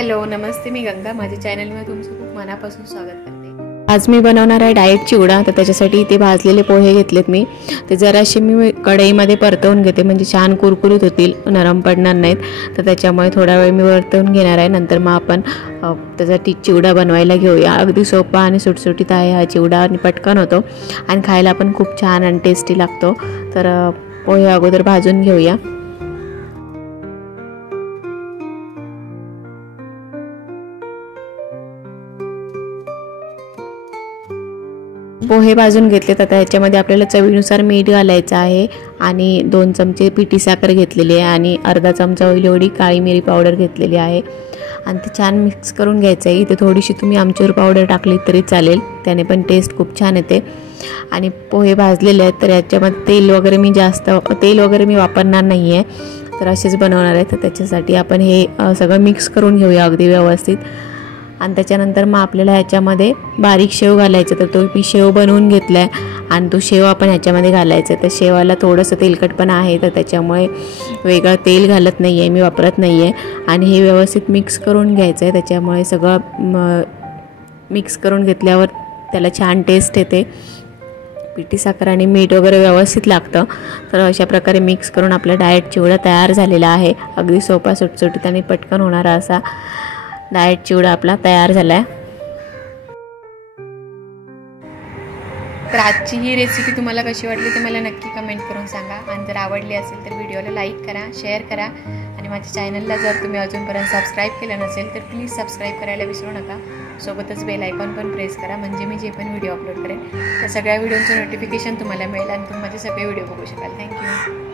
Hello नमस्ते, मी गंगा. माझ्या चॅनलमध्ये तुमचं खूप मनापासून स्वागत करते. आज मी बनवणार आहे डाएट चिवडा. तर त्याच्यासाठी इथे भाजलेले पोहे घेतलेत मी. ते जराशे मी कढईमध्ये परतवून घेते, म्हणजे छान कुरकुरीत होतील, नरम पडणार नाहीत. तर त्याच्यामुळे थोडा वेळ मी परतवून घेणार आहे. नंतर मग आपण त्याचा चिवडा बनवायला घेऊया. अगदी सोपा आणि सुटसुटीत आहे हा चिवडा आणि पटकन होतो आणि खायला पण खूप छान आणि टेस्टी लागतो. तर पोहे अगोदर भाजून घेऊया. पोहे भाजून घेतलेत. आता ह्याच्यामध्ये आपल्याला चवीनुसार मीठ घालायचं आहे आणि 2 चमचे पिठी साखर घेतलेली आहे आणि अर्धा चमचा होईल एवढी काळी मिरी पावडर घेतलेली आहे आणि ते छान मिक्स करून घ्यायचं आहे. इथे थोडीशी तुम्ही आमचूर पावडर टाकली तरी चालेल, त्याने पण टेस्ट खूप छान येते. आणि पोहे भाजलेले आहेत, तर याच्यामध्ये तेल वगैरे मी वापरणार नाही आहे, तर असेच बनवणार आहे. तर त्याच्यासाठी आपण हे सगळं मिक्स करून घेऊया अगदी व्यवस्थित. आणि त्याच्यानंतर मग आपल्याला ह्याच्यामध्ये बारीक शेव घालायचं. तर तो मी शेव बनवून घेतला आहे आणि तो शेव आपण ह्याच्यामध्ये घालायचा आहे. तर शेवाला थोडंसं तेलकटपणा आहे, तर त्याच्यामुळे वेगळं तेल घालत नाही आहे, मी वापरत नाही आहे. आणि हे व्यवस्थित मिक्स करून घ्यायचं आहे. त्याच्यामुळे सगळं मिक्स करून घेतल्यावर त्याला छान टेस्ट येते. पिठी साखर आणि मीठ वगैरे व्यवस्थित लागतं. तर अशा प्रकारे मिक्स करून आपला डाएट चिवडा तयार झालेला आहे. अगदी सोपा, सुटसुटीत आणि पटकन होणारा असा डाएट चिवडा आपला तयार झाला आहे. तर आजची ही रेसिपी तुम्हाला कशी वाटली ते मला नक्की कमेंट करून सांगा. आणि जर आवडली असेल तर व्हिडिओला लाईक करा, शेअर करा आणि माझ्या चॅनलला जर तुम्ही अजूनपर्यंत सबस्क्राईब केलं नसेल तर प्लीज सबस्क्राईब करायला विसरू नका. सोबतच बेल आयकॉन पण प्रेस करा, म्हणजे मी जे पण व्हिडिओ अपलोड करेन त्या सगळ्या व्हिडिओचं नोटिफिकेशन तुम्हाला मिळेल आणि तुम्ही माझे सगळे व्हिडिओ बघू शकाल. थँक्यू.